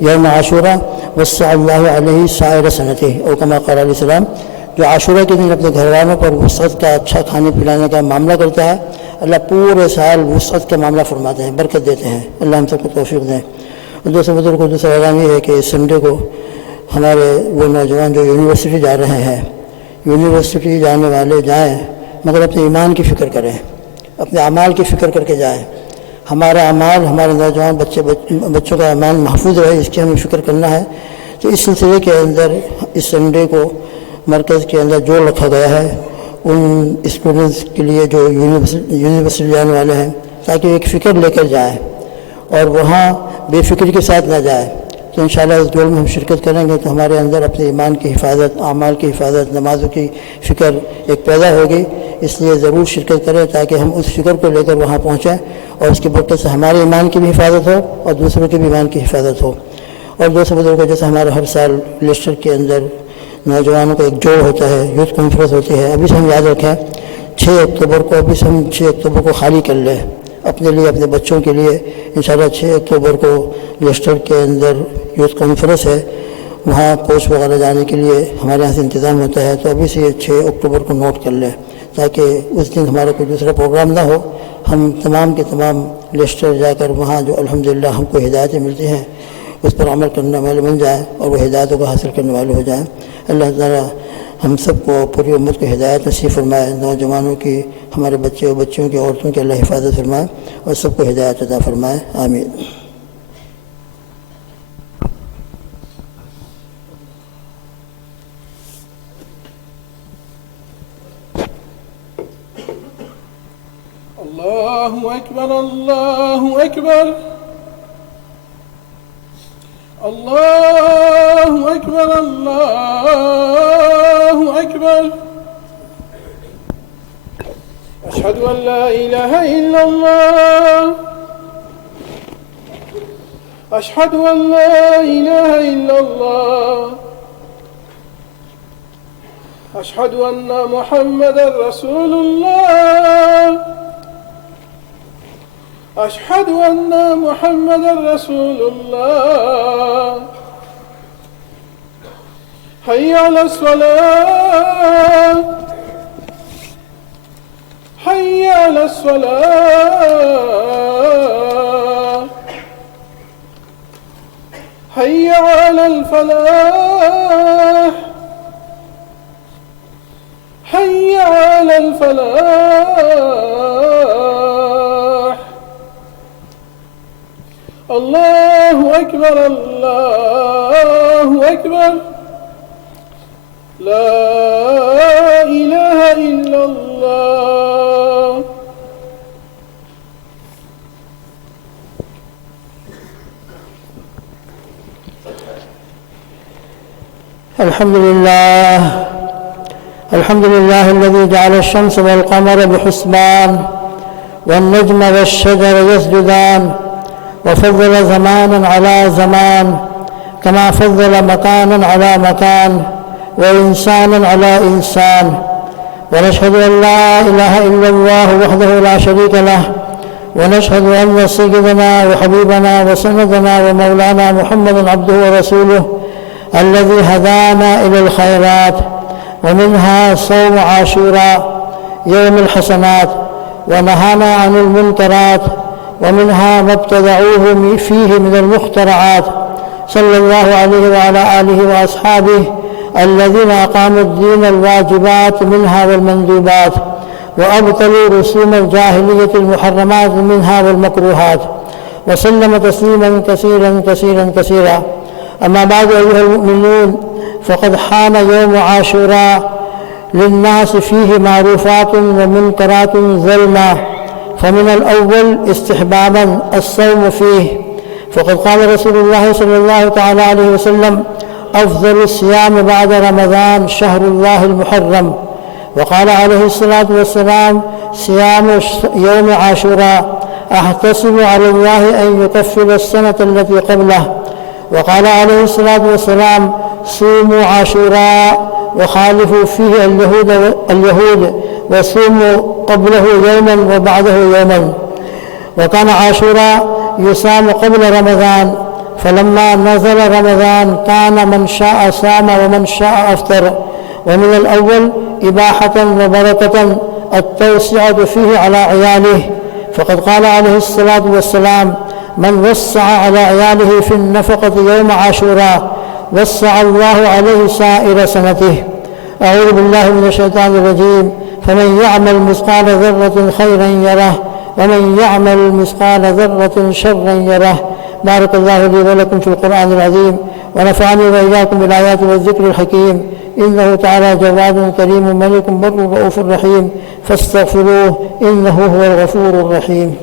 یوم عاشورہ وسع اللہ علیہ سائر سنتہ، اور کما قال علیہ السلام، جو عاشورہ کے دن اپنے گھر والوں پر وسعت کا اچھا کھانے پلانے کا معاملہ کرتا ہے، اللہ پورے سال وسعت کا معاملہ فرماتے ہیں، برکت دیتے ہیں. اللہ ہم سب کو توفیق دیں. اور دوسرے بزرگ کو دوسرا اعلان یہ ہے کہ سنڈے کو ہمارے وہ نوجوان جو یونیورسٹی جا رہے ہیں، یونیورسٹی جانے والے جائیں مگر اپنے ایمان کی فکر کریں، اپنے اعمال کی فکر کر کے جائیں. ہمارا اعمال، ہمارے نوجوان بچوں کا ایمان محفوظ رہے، اس کی ہمیں فکر کرنا ہے. تو اس سلسلے کے اندر اس سنڈے کو مرکز کے اندر جوڑ رکھا گیا ہے ان اسٹوڈنٹس کے لیے جو یونیورسٹی جانے والے ہیں، تاکہ ایک فکر لے کر جائیں اور وہاں بے فکری کے ساتھ نہ جائیں. تو انشاءاللہ اس دور میں ہم شرکت کریں گے تو ہمارے اندر اپنے ایمان کی حفاظت، اعمال کی حفاظت، نمازوں کی فکر ایک پیدا ہوگی. اس لیے ضرور شرکت کریں تاکہ ہم اس فکر کو لے کر وہاں پہنچیں اور اس کی برکت سے ہمارے ایمان کی بھی حفاظت ہو اور دوسروں کے بھی ایمان کی حفاظت ہو. اور دوسرے بزرگوں جیسے ہمارے ہر سال لیسٹر کے اندر نوجوانوں کا ایک جوڑ ہوتا ہے، یوتھ کانفرنس ہوتی ہے. ابھی سے ہم یاد رکھیں 6 اکتوبر کو، ابھی سے ہم 6 اکتوبر کو خالی کر لیں اپنے لیے، اپنے بچوں کے لیے. انشاءاللہ 6 اکتوبر کو لیسٹر کے اندر یوتھ کانفرنس ہے، وہاں کوچ وغیرہ جانے کے لیے ہمارے یہاں سے انتظام ہوتا ہے. تو ابھی سے یہ 6 اکتوبر کو نوٹ کر لیں تاکہ اس دن ہمارا کوئی دوسرا پروگرام نہ ہو. ہم تمام کے تمام لیسٹر جا کر وہاں جو الحمدللہ ہم کو ہدایتیں ملتی ہیں اس پر عمل کرنے والے بن جائیں اور وہ ہدایتوں کو حاصل کرنے والے ہو جائیں. اللہ تعالیٰ ہم سب کو، پوری امت کو ہدایت نصیب فرمائے. نوجوانوں کی، ہمارے بچے اور بچیوں کی، عورتوں کی اللہ حفاظت فرمائے اور سب کو ہدایت عطا فرمائے. آمین. اللہ اکبر اللہ اکبر اللہ اکبر اللہ اکبر اشہد ان لا الہ الا اللہ اشہد ان لا الہ الا اللہ اشہد ان محمد رسول اللہ اشہد ان محمد رسول اللہ حی علی الصلاۃ حی علی الصلاۃ حی علی الفلاح حی علی الفلاح. اللہ اکبر اللہ اکبر لا الہ الا اللہ. الحمد لله الحمد لله الذي جعل الشمس والقمر بحسبان والنجم والشجر يسجدان وفضل زمانا على زمان كما فضل مكانا على مكان وإنسانا على إنسان. ونشهد أن لا إله إلا الله وحده لا شريك له ونشهد أن سيدنا وحبيبنا وسندنا ومولانا محمد عبده ورسوله الذي هدانا إلى الخيرات، ومنها صوم عاشوراء يوم الحسنات، ونهانا عن المنكرات، ومنها ما ابتدعوه فيه من المخترعات. صلى الله عليه وعلى آله وأصحابه الذين أقاموا الدين الواجبات منها والمندوبات، وأبطلوا رسوم الجاهلية المحرمات منها والمكروهات، وسلم تسليما كثيرا كثيرا كثيرا. أما بعد أيها المؤمنون، فقد حان يوم عاشوراء للناس فيه معروفات ومنكرات ظلمة. فمن الأول استحبابا الصوم فيه، فقد قال رسول الله صلى الله تعالى عليه وسلم: أفضل الصيام بعد رمضان شهر الله المحرم. وقال عليه الصلاة والسلام: صيام يوم عاشوراء أحتسب على الله أن يكفر السنة التي قبله. وقال عليه الصلاة والسلام: صوموا عاشوراء وخالفوا فيه اليهود وصوموا قبله يوما وبعده يوما. وكان عاشوراء يصام قبل رمضان، فلما نزل رمضان كان من شاء صام ومن شاء أفطر. ومن الأول إباحة وبركة التوسعة فيه على عياله، فقد قال عليه الصلاة والسلام: من وسع على عياله في النفقة يوم عاشوراء وسع الله عليه سائر سنته. أعوذ بالله من الشيطان الرجيم. فمن يعمل مثقال ذرة خيرا يره ومن يعمل مثقال ذرة شرا يره. بارك الله لي ولكم في القرآن العظيم، ونفعني وإياكم بالآيات والذكر الحكيم، إنه تعالى جواد كريم ملك بر رؤوف رحيم، فاستغفروه إنه هو الغفور الرحيم.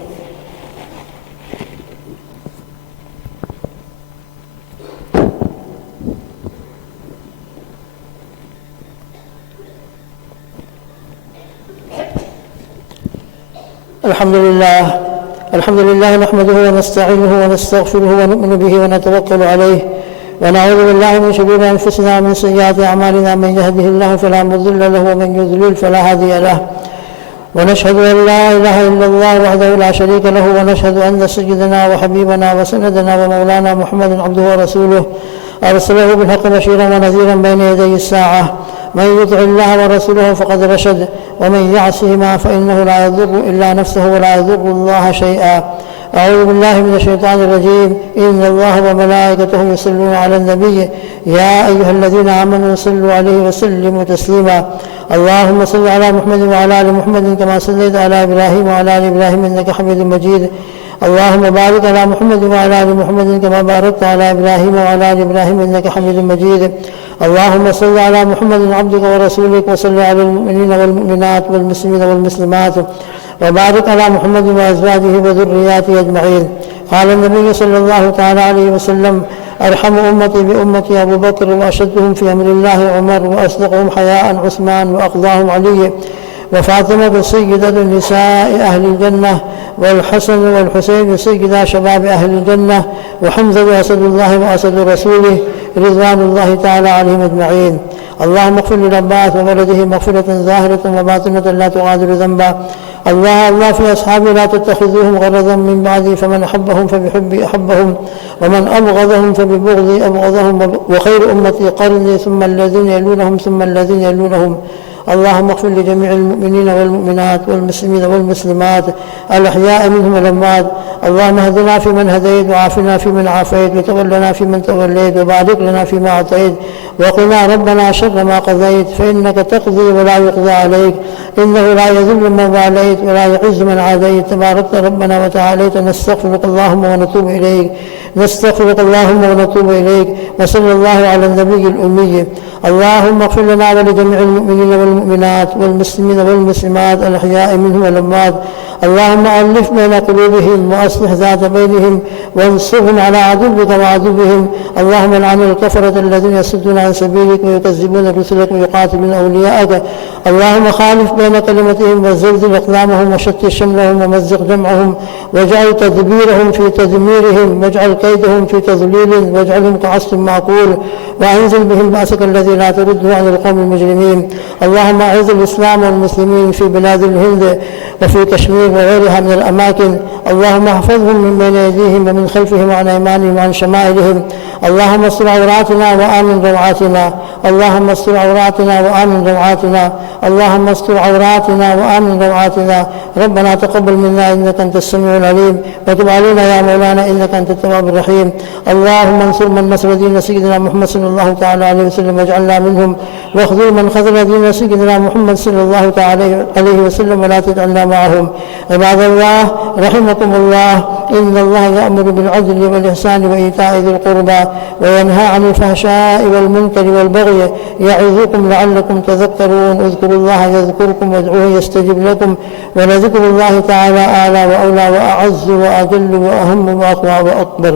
الحمد لله نحمده ونستعينه ونستغفره ونؤمن به ونتوكل عليه، ونعوذ بالله من شرور أنفسنا ومن سيئات أعمالنا، من يهده الله فلا مضل له ومن يضلل فلا هادي له. ونشهد أن لا إله إلا الله وحده لا شريك له، ونشهد أن سيدنا وحبيبنا وسندنا ومولانا محمد عبده ورسوله أرسله بالحق بشيرا ونذيرا بين يدي الساعة. من يطع الله ورسوله فقد رشد، ومن يعصهما فإنه لا يضر إلا نفسه ولا يضر الله شيئا. أعوذ بالله من الشيطان الرجيم. إن الله وملائكته يصلون على النبي يا أيها الذين آمنوا صلوا عليه وسلموا تسليما. اللهم صل على محمد وعلى آل محمد كما صليت على إبراهيم وعلى آل إبراهيم إنك حميد مجيد. اللهم بارك على محمد وعلى آل محمد كما باركت على إبراهيم وعلى آل إبراهيم إنك حميد مجيد. اللهم صل على محمد عبدك ورسولك، وصل على المؤمنين والمؤمنات والمسلمين والمسلمات، وبارك على محمد وأزواجه وذرياته أجمعين. قال النبي صلى الله تعالى عليه وسلم: أرحم أمتي بأمتي أبو بكر، وأشدهم في أمر الله عمر، وأصدقهم حياء عثمان، وأقضاهم علي، وفاطمة سيدة نساء أهل الجنة، والحسن والحسين سيدا شباب أهل الجنة، وحمزة أسد الله وأسد رسوله رضوان الله تعالى عليهم أجمعين. اللهم اغفر للعباس وولده مغفرة ظاهرة وباطنة لا تغادر ذنبا. الله في أصحابي لا تتخذوهم غرضا من بعدي، فمن أحبهم فبحبي أحبهم، ومن أبغضهم فببغضي أبغضهم، وخير أمتي قرني ثم الذين يلونهم ثم الذين يلونهم. اللهم اغفر لجميع المؤمنين والمؤمنات والمسلمين والمسلمات الأحياء منهم والأموات. اللهم اهدنا فيمن هديت، وعافنا فيمن عافيت، وتولنا فيمن توليت، وبارك لنا فيما أعطيت، وقنا ربنا شر ما قضيت، فإنك تقضي ولا يقضى عليك، إنه لا يذل من واليت ولا يعز من عاديت، تباركت ربنا وتعاليت. نستغفرك اللهم ونتوب إليك، نستغفرك اللهم ونتوب إليك، وصلى الله على النبي الأمي. اللهم اغفر لنا ولجميع المؤمنين والمؤمنات والمسلمين والمسلمات الأحياء منهم والأموات. اللهم ألف بين قلوبهم وأصلح ذات بينهم، وانصرهم على عدوك وعدوهم. اللهم لعن الكفرة الذين يصدون عن سبيلك ويكذبون رسلك ويقاتلون أولياءك. اللهم خالف بين كلمتهم وزلزل أقلامهم وشتت شملهم ومزق جمعهم، واجعل تدبيرهم في تدميرهم، واجعل كيدهم في تضليل، واجعلهم كعصف معقول، وأنزل بهم بأسك الذي لا ترده عن القوم المجرمين. اللهم أعز الإسلام والمسلمين في بلاد الهند وفي كشمير وغيرها من الأماكن. اللهم احفظهم من بين أيديهم ومن خلفهم وعن أيمانهم وعن شمائلهم. اللهم استر عوراتنا وآمن روعاتنا، اللهم استر عوراتنا وآمن روعاتنا، اللهم استر عوراتنا وآمن روعاتنا. ربنا تقبل منا إنك أنت السميع العليم، وتب علينا يا مولانا إنك أنت التواب الرحيم. اللهم انصر من نصر دين سيدنا محمد صلى الله تعالى عليه وسلم واجعلنا منهم، واخذل من خذل دين سيدنا محمد صلى الله تعالى عليه وسلم ولا تجعلنا معهم. عباد الله رحمكم الله، إن الله يأمر بالعدل والإحسان وإيتاء ذي القربى وينهى عن الفحشاء والمنكر والبغي يعظكم لعلكم تذكرون. اذكروا الله يذكركم وادعوه يستجب لكم ولذكر الله تعالى أعلى وأولى وأعز وأجل وأهم وأقوى وأكبر.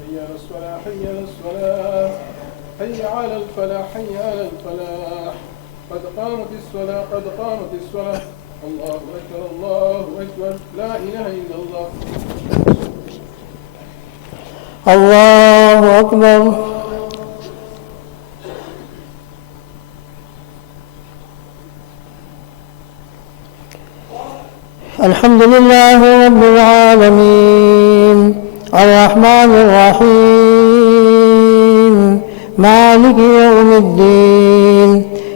حي على الصلاة حي على الصلاة حي على الفلاح حي على الفلاح قد قامت الصلاة قد قامت الصلاة. الله أكبر الله أكبر لا إله إلا الله. الله أكبر. الحمد لله رب العالمين الرحمن الرحيم مالك يوم الدين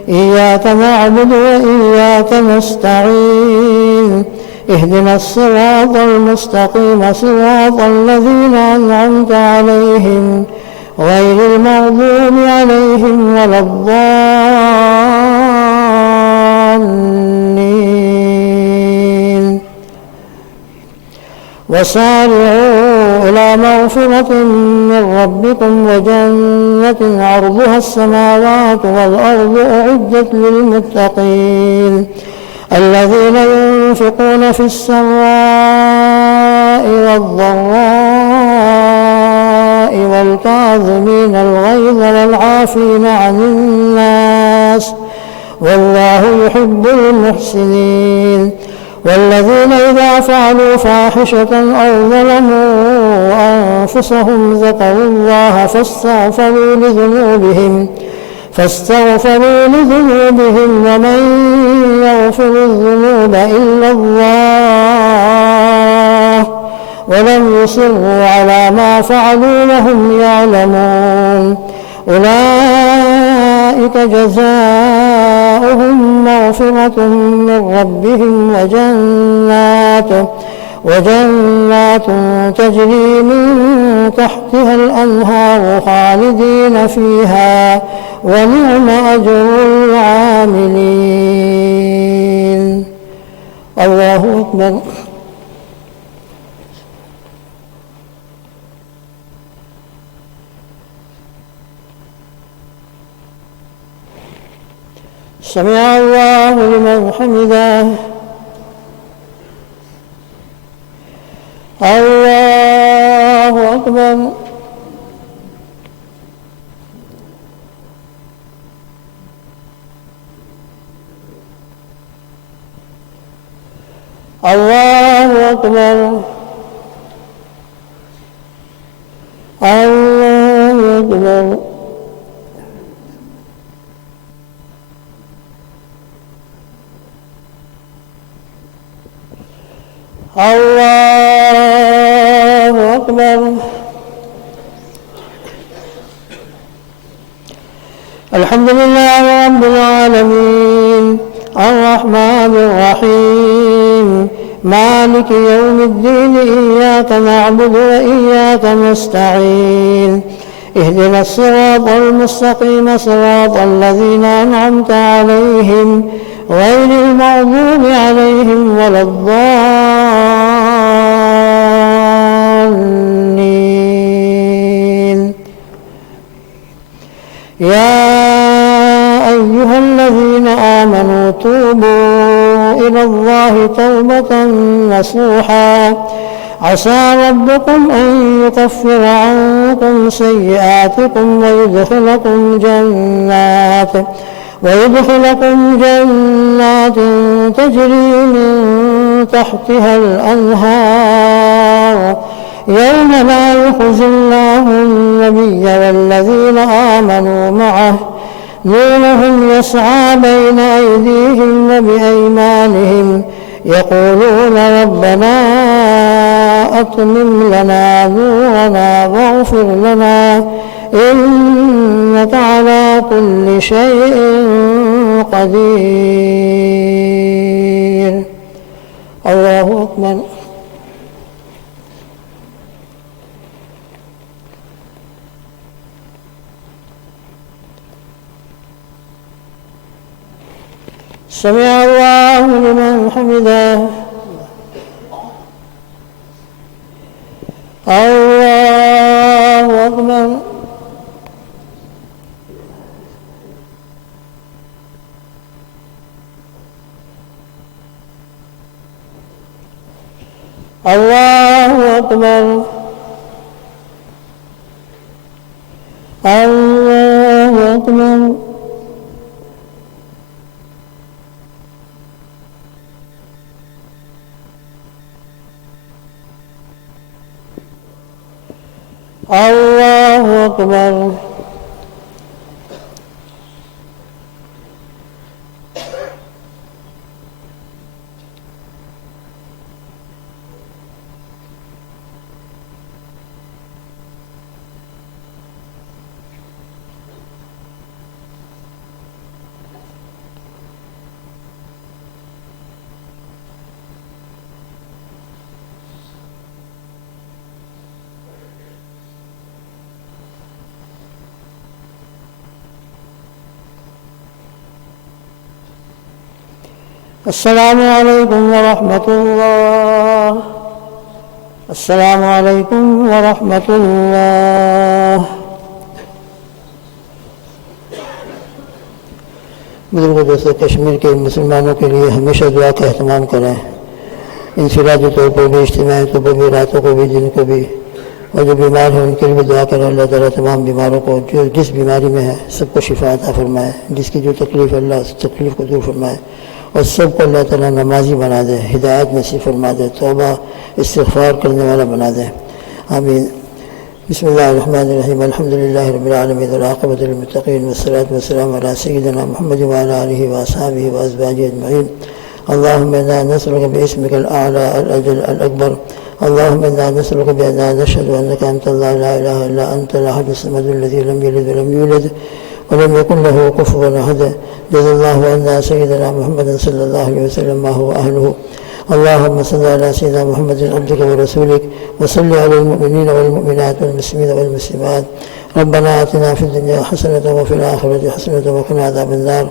إياك نعبد وإياك نستعين اهدنا الصراط المستقيم صراط الذين أنعمت عليهم غير المغضوب عليهم ولا الضالين. وسارعوا إلى مغفرة من ربكم وجنة عرضها السماوات والأرض أعدت للمتقين الذين ينفقون في السراء والضراء والكاظمين الغيظ والعافين عن الناس والله يحب المحسنين. والذين إذا فعلوا فاحشة أو ظلموا أنفسهم ذكروا الله فاستغفروا لذنوبهم ومن يغفر الذنوب إلا الله ولم يصروا على ما فعلوا وهم يعلمون. أولئك جزاؤهم مغفرة من ربهم وجنات تجري من تحتها الأنهار خالدين فيها ونعم أجر العاملين. الله أكبر. سمع الله لمن حمده. الله أكبر. الله أكبر. الله أكبر. الله أكبر. الحمد لله رب العالمين الرحمن الرحيم مالك يوم الدين إياك نعبد وإياك نستعين اهدنا الصراط المستقيم صراط الذين أنعمت عليهم غير المغضوب عليهم ولا الضالين. يا أيها الذين آمنوا توبوا إلى الله توبة نصوحا عسى ربكم أن يكفر عنكم سيئاتكم ويدخلكم جنات تجري من تحتها الأنهار يوم لا يخزي الله النبي والذين آمنوا معه نورهم يسعى بين أيديهم وبأيمانهم يقولون ربنا أتمم لنا نورنا واغفر لنا إنك على كل شيء قدير. الله أكبر. سمع الله لمن حمده. الله أكبر. الله أكبر. الله أكبر. الله أكبر. السلام علیکم ورحمۃ اللہ. السلام علیکم ورحمۃ اللہ. بزرگ دوستو، کشمیر کے مسلمانوں کے لیے ہمیشہ دعا کا اہتمام کریں. انفرادی طور پر بھی، اجتماعی طور پر بھی، راتوں کو بھی، دن کو بھی. اور جو بیمار ہیں ان کے لیے بھی دعا کریں. اللہ تعالیٰ تمام بیماروں کو جو جس بیماری میں ہے سب کو شفا عطا فرمائے. جس کی جو تکلیف ہے اللہ اس تکلیف کو دور فرمائے. اور سب کو اللہ تعالیٰ نمازی بنا دے، ہدایت نصیب فرما دے، توبہ استغفار کرنے والا بنا دے. آمین. بسم اللہ الرحمن الرحیم. الحمد للہ رب العالمین والعاقبۃ للمتقین والصلاۃ والسلام علی سیدنا محمد وعلی آلہ واصحابہ وازواجہ اجمعین. اللہم انا نسألک باسمک الاعلی الاجل الاکبر. اللہم انا نسألک بأننا نشہد انک انت اللہ لا الہ الا انت الاحد الصمد الذی لم یلد ولم یولد ولم يكن له كفوا أحد. جزا الله عنا سيدنا محمد صلى الله عليه وسلم ما هو أهله. اللهم صل على سيدنا محمد عبدك ورسولك وصل على المؤمنين والمؤمنات والمسلمين والمسلمات. ربنا آتنا في الدنيا حسنة وفي الآخرة حسنة وقنا عذاب النار.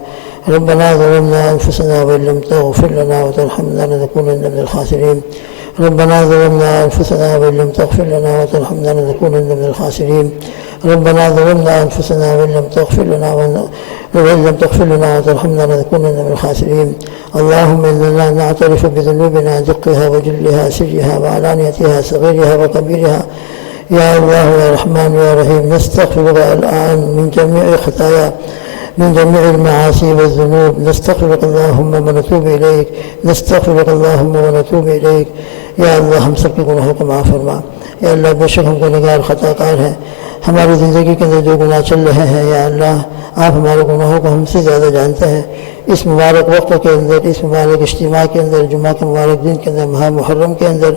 ربنا ظلمنا أنفسنا وإن لم تغفر لنا وترحمنا لنكونن من الخاسرين. ربنا ظلمنا أنفسنا وإن لم تغفر لنا وترحمنا لنكونن من الخاسرين. ربنا ظلمنا أنفسنا وإن لم تغفر لنا وترحمنا لنكونن من الخاسرين. اللهم إننا نعترف بذنوبنا دقها وجلها سرها وعلانيتها صغيرها وكبيرها. يا الله يا رحمن يا رحيم، نستغفرك الآن من جميع خطايا، من جميع المعاصي والذنوب. نستغفرك اللهم ونتوب إليك. نستغفرك اللهم ونتوب إليك. یا اللہ ہم سب کے گناہوں کو معاف فرما. یا اللہ بے شک ہم گنہگار خطا کار ہیں. ہماری زندگی کے اندر جو گناہ چل رہے ہیں یا اللہ آپ ہمارے گناہوں کو ہم سے زیادہ جانتے ہیں. اس مبارک وقت کے اندر، اس مبارک اجتماع کے اندر، جمعہ کے مبارک دن کے اندر، ماہ محرم کے اندر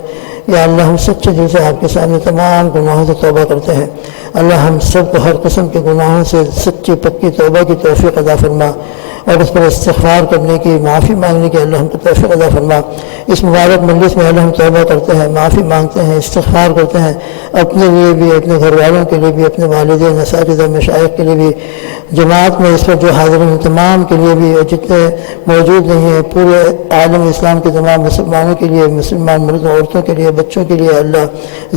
یا اللہ ہم سچے دل سے آپ کے سامنے تمام گناہوں سے توبہ کرتے ہیں. اللہ ہم سب کو ہر قسم کے گناہوں سے سچی پکی توبہ کی توفیق عطا فرما اور اس پر استغفار کرنے کی، معافی مانگنے کی اللہ ہم کو توفیق عطا فرما. اس مبارک مجلس میں اللہ ہم توبہ کرتے ہیں، معافی مانگتے ہیں، استغفار کرتے ہیں اپنے لیے بھی، اپنے گھر والوں کے لیے بھی، اپنے والدین، اساتذہ، مشائخ کے لیے بھی، جماعت میں اس وقت جو حاضرین تمام کے لیے بھی، اور جتنے موجود نہیں ہیں پورے عالم اسلام کے تمام مسلمانوں کے لیے، مسلمان مردوں عورتوں کے لیے، بچوں کے لیے، اللہ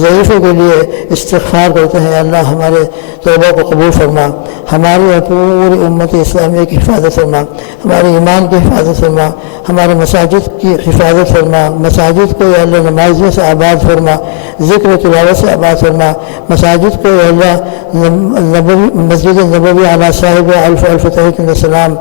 ضعیفوں کے لیے استغفار کرتے ہیں. اللہ ہمارے توبہ کو قبول فرما، ہماری اور پوری امت اسلامیہ کی حفاظت فرما. فرما، ہمارے ایمان کی حفاظت فرما، ہمارے مساجد کی حفاظت فرما، مساجد کو یا اللہ نمازیوں سے آباد فرما، ذکر و تلاوت سے آباد فرما، مساجد کو یا اللہ مسجد نبوی علی صاحب الف تحیۃ السلام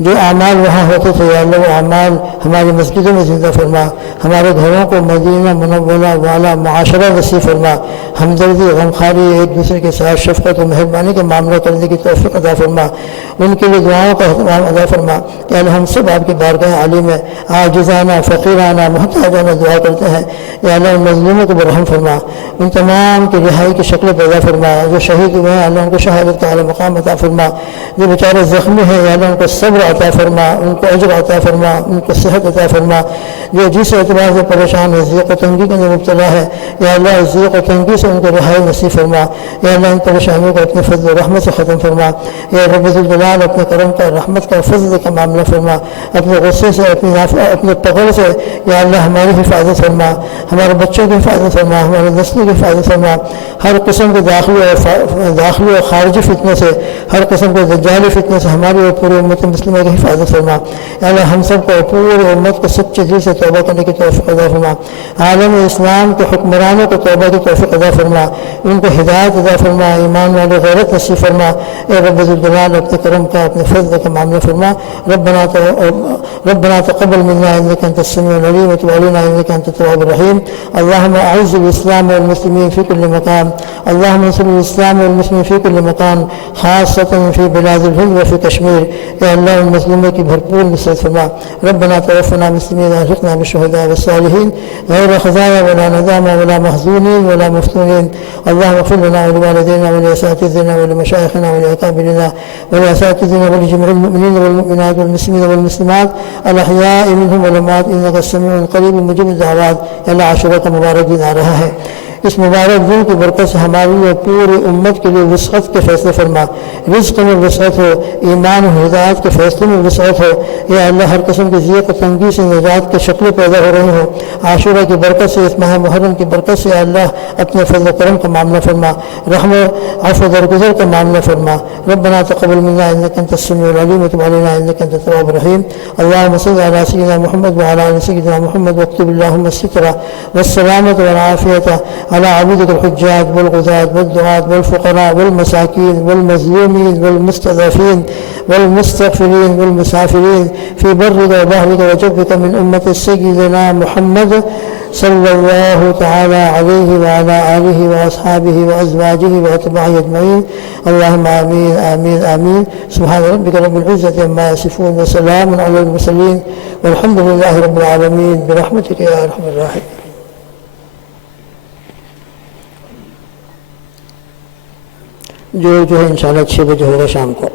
جو اعمال وہاں ہوتے تھے یا اللہ وہ اعمال ہماری مسجدوں میں زندہ فرما، ہمارے گھروں کو مدینہ منورہ والا معاشرہ نصیب فرما، ہمدردی غمخواری ایک دوسرے کے ساتھ شفقت و مہربانی کا معاملہ کرنے کی توفیق عطا فرما، ان کے لیے دعاؤں کا اہتمام ادا فرما کہ اللہ ہم سب آپ کی بارگاہ عالی میں عاجزانہ فقیرانہ محتاجانہ دعا کرتے ہیں یا اللہ ان مظلوموں کو برحم فرما، ان تمام کی رہائی کی شکل پیدا فرما، جو شہید ہوئے ہیں اللہ ان کو شہادت کا اعلیٰ مقام عطا فرما، جو بیچارے زخمی ہیں یا اللہ ان کو صبر عطا فرما، ان کو اجر عطا فرما، ان کو صحت عطا فرما، جو جس اعتبار سے پریشان ہے ضیق و تنگی کے اندر مبتلا ہے یا اللہ ضیق و تنگی سے ان کو رہائی نصیب فرما، یا اللہ ان پریشانیوں کو اپنے فضل و رحمت سے ختم فرما، یا رب ذوالجلال اپنے کرم کا رحمت کا فضل کا معاملہ فرما، اپنے غصے سے اپنے پکڑ سے یا اللہ ہماری حفاظت فرما، ہمارے بچوں کی حفاظت فرما، ہمارے نسلوں کی حفاظت فرما، ہر قسم کے داخلی اور خارجی فتنے سے، ہر قسم کے دجالی فتنے سے ہماری اور پوری امت مسلمہ کی حفاظت فرما، یا اللہ ہم سب کو پوری امت کو سچے دل سے توبہ کرنے کی توفیق عطا فرما، عالم اسلام کے حکمرانوں کو توبہ کی توفیق عطا فرما، ان کو ہدایت عطا فرما، ایمان والے غیرت نصیب فرما، اے رب ذوالجلال اپنے کرم کا اپنے فضل کا معاملہ فرما، ربنا تقبل منا انك انت السميع العليم وتب علينا انك انت التواب الرحيم، اللهم اعز الاسلام والمسلمين في كل مكان، اللهم انصر الاسلام والمسلمين في كل مكان خاصة في بلاد الهند وفي كشمير، اے اللہ ان مسلموں کی بھرپور نصرت فرما، ربنا توفنا مسلمين والحقنا بالشهداء والصالحين غير خزايا ولا ندامى ولا محزونين ولا مفتونين، اللهم اغفر لنا ولوالدينا ولاساتذتنا ولمشايخنا ولاكابرنا ولاساتذتنا ولجميع المؤمنين والمؤمنات والمسلمين والمسلمات الاحياء منهم والاموات انك السميع القريب مجيب الدعوات، اللہ عاشورہ کا مبارک دن آ رہا ہے، اس مبارک دن کی برکت سے ہماری اور پوری امت کے لیے وسعت کے فیصلے فرما، رزق میں وسعت ہو، ایمان و ہدایت کے فیصلے میں وسعت ہو، یا اللہ ہر قسم کی ضیق و تنگی سے نجات کی شکلیں پیدا ہو رہی ہوں، عاشورہ کی برکت سے، اس ماہ محرم کی برکت سے اللہ اپنے فضل و کرم کا معاملہ فرما، رحم و عفو درگزر کا معاملہ فرما، ربنا تقبل منا انك انت السميع العليم وتب علينا انك انت التواب الرحيم، اللهم صل على سيدنا محمد وعلى ال سيدنا محمد واكتب اللهم الستر والسلامة والعافية على عبيدك الحجاج والغزاة والدعاة والفقراء والمساكين والمظلومين والمستضعفين والمستغفرين والمسافرين في برك وبحرك وجبك من أمة سيدنا محمد صلى الله تعالى عليه وعلى آله وأصحابه وأزواجه وأتباعه أجمعين، اللهم آمين آمين آمين، سبحان ربك رب العزة عما يصفون وسلام على المرسلين والحمد لله رب العالمين برحمتك يا أرحم الراحمين۔ جو ہے انشاءاللہ 6 بجے ہوگا شام کو۔